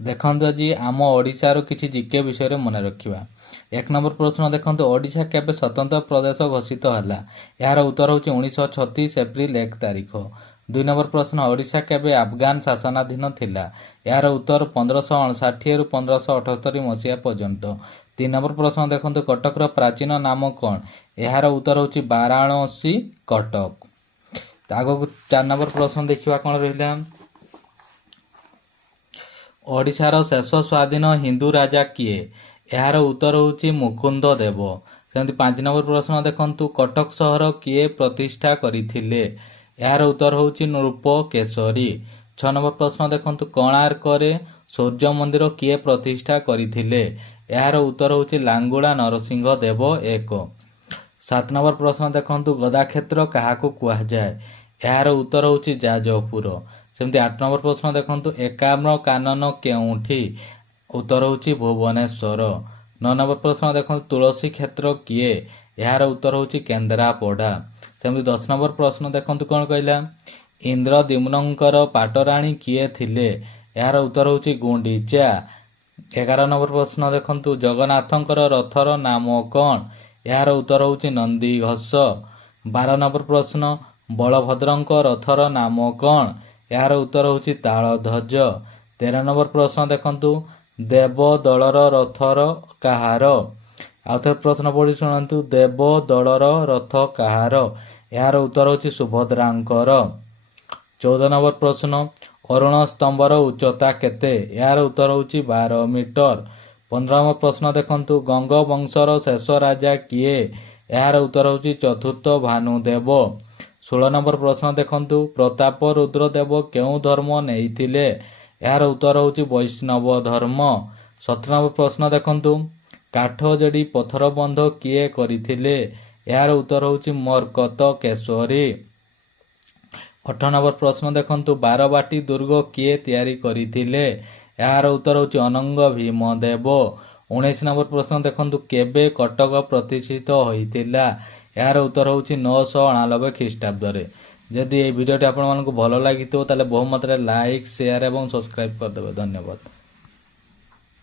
ଦେଖନ୍ତୁ ଆଜି ଆମ ଓଡ଼ିଶାର କିଛି ଜିକେ ବିଷୟରେ ମନେ ରଖିବା। 1 ନମ୍ବର ପ୍ରଶ୍ନ ଦେଖନ୍ତୁ, ଓଡ଼ିଶା କେବେ ସ୍ୱତନ୍ତ୍ର ପ୍ରଦେଶ ଘୋଷିତ ହେଲା? ଏହାର ଉତ୍ତର ହେଉଛି 1936 ଏପ୍ରିଲ 1 ତାରିଖ। 2 ନମ୍ବର ପ୍ରଶ୍ନ, ଓଡ଼ିଶା କେବେ ଆଫଗାନ ଶାସନାଧୀନ ଥିଲା? ଏହାର ଉତ୍ତର 1559ରୁ 1578 ମସିହା ପର୍ଯ୍ୟନ୍ତ। 3 ନମ୍ବର ପ୍ରଶ୍ନ ଦେଖନ୍ତୁ, କଟକର ପ୍ରାଚୀନ ନାମ କ'ଣ? ଏହାର ଉତ୍ତର ହେଉଛି ବାରାଣସୀ କଟକ। ଆଗକୁ 4 ନମ୍ବର ପ୍ରଶ୍ନ ଦେଖିବା କ'ଣ ରହିଲା। ଓଡ଼ିଶାର ଶେଷ ସ୍ୱାଧୀନ ହିନ୍ଦୁ ରାଜା କିଏ? ଏହାର ଉତ୍ତର ହେଉଛି ମୁକୁନ୍ଦ ଦେବ। ସେମିତି 5 ନମ୍ବର ପ୍ରଶ୍ନ ଦେଖନ୍ତୁ, କଟକ ସହର କିଏ ପ୍ରତିଷ୍ଠା କରିଥିଲେ? ଏହାର ଉତ୍ତର ହେଉଛି ନୃପକେଶରୀ। 6 ନମ୍ବର ପ୍ରଶ୍ନ ଦେଖନ୍ତୁ, କୋଣାର୍କରେ ସୂର୍ଯ୍ୟ ମନ୍ଦିର କିଏ ପ୍ରତିଷ୍ଠା କରିଥିଲେ? ଏହାର ଉତ୍ତର ହେଉଛି ଲାଙ୍ଗୁଳା ନରସିଂହ ଦେବ 1। 7 ନମ୍ବର ପ୍ରଶ୍ନ ଦେଖନ୍ତୁ, ଗଦାକ୍ଷେତ୍ର କାହାକୁ କୁହାଯାଏ? ଏହାର ଉତ୍ତର ହେଉଛି ଯାଜପୁର। ସେମିତି 8 ନମ୍ବର ପ୍ରଶ୍ନ ଦେଖନ୍ତୁ, ଏକାମ୍ର କାନନ କେଉଁଠି? ଉତ୍ତର ହେଉଛି ଭୁବନେଶ୍ୱର। 9 ନମ୍ବର ପ୍ରଶ୍ନ ଦେଖନ୍ତୁ, ତୁଳସୀ କ୍ଷେତ୍ର କିଏ? ଏହାର ଉତ୍ତର ହେଉଛି କେନ୍ଦ୍ରାପଡ଼ା। ସେମିତି 10 ନମ୍ବର ପ୍ରଶ୍ନ ଦେଖନ୍ତୁ କ'ଣ କହିଲା, ଇନ୍ଦ୍ରଦ୍ୟୁମ୍ନଙ୍କର ପାଟରାଣୀ କିଏ ଥିଲେ? ଏହାର ଉତ୍ତର ହେଉଛି ଗୁଣ୍ଡିଚା। 11 ନମ୍ବର ପ୍ରଶ୍ନ ଦେଖନ୍ତୁ, ଜଗନ୍ନାଥଙ୍କର ରଥର ନାମ କ'ଣ? ଏହାର ଉତ୍ତର ହେଉଛି ନନ୍ଦିଘୋଷ। 12 ନମ୍ବର ପ୍ରଶ୍ନ, ବଳଭଦ୍ରଙ୍କ ରଥର ନାମ କ'ଣ? ଏହାର ଉତ୍ତର ହେଉଛି ତାଳଧ୍ୱଜ। 13 ନମ୍ବର ପ୍ରଶ୍ନ ଦେଖନ୍ତୁ, ଦେବ ଦଳର ରଥର କାହାର? ଆଉଥରେ ପ୍ରଶ୍ନ ପଢ଼ି ଶୁଣନ୍ତୁ, ଦେବ ଦଳର ରଥ କାହାର? ଏହାର ଉତ୍ତର ହେଉଛି ସୁଭଦ୍ରାଙ୍କର। 14 ନମ୍ବର ପ୍ରଶ୍ନ, ଅରୁଣ ସ୍ତମ୍ଭର ଉଚ୍ଚତା କେତେ? ଏହାର ଉତ୍ତର ହେଉଛି 12 ମିଟର। 15 ନମ୍ବର ପ୍ରଶ୍ନ ଦେଖନ୍ତୁ, ଗଙ୍ଗବଂଶର ଶେଷ ରାଜା କିଏ? ଏହାର ଉତ୍ତର ହେଉଛି ଚତୁର୍ଥ ଭାନୁଦେବ। 16 ନମ୍ବର ପ୍ରଶ୍ନ ଦେଖନ୍ତୁ, ପ୍ରତାପ ରୁଦ୍ର ଦେବ କେଉଁ ଧର୍ମ ନେଇଥିଲେ? ଏହାର ଉତ୍ତର ହେଉଛି ବୈଷ୍ଣବ ଧର୍ମ। 17 ନମ୍ବର ପ୍ରଶ୍ନ ଦେଖନ୍ତୁ, କାଠ ଯୋଡ଼ି ପଥର ବନ୍ଧ କିଏ କରିଥିଲେ? ଏହାର ଉତ୍ତର ହେଉଛି ମର୍କତ କେଶରୀ। 18 ନମ୍ବର ପ୍ରଶ୍ନ ଦେଖନ୍ତୁ, ବାରବାଟୀ ଦୁର୍ଗ କିଏ ତିଆରି କରିଥିଲେ? ଏହାର ଉତ୍ତର ହେଉଛି ଅନଙ୍ଗ ଭୀମ ଦେବ। 19 ନମ୍ବର ପ୍ରଶ୍ନ ଦେଖନ୍ତୁ, କେବେ କଟକ ପ୍ରତିଷ୍ଠିତ ହୋଇଥିଲା? ଏହାର ଉତ୍ତର ହେଉଛି 998 ଖ୍ରୀଷ୍ଟାବ୍ଦରେ। ଯଦି ଏହି ଭିଡ଼ିଓଟି ଆପଣମାନଙ୍କୁ ଭଲ ଲାଗିଥିବ ତାହେଲେ ବହୁ ମାତ୍ରାରେ ଲାଇକ୍, ସେୟାର ଏବଂ ସବସ୍କ୍ରାଇବ୍ କରିଦେବେ। ଧନ୍ୟବାଦ।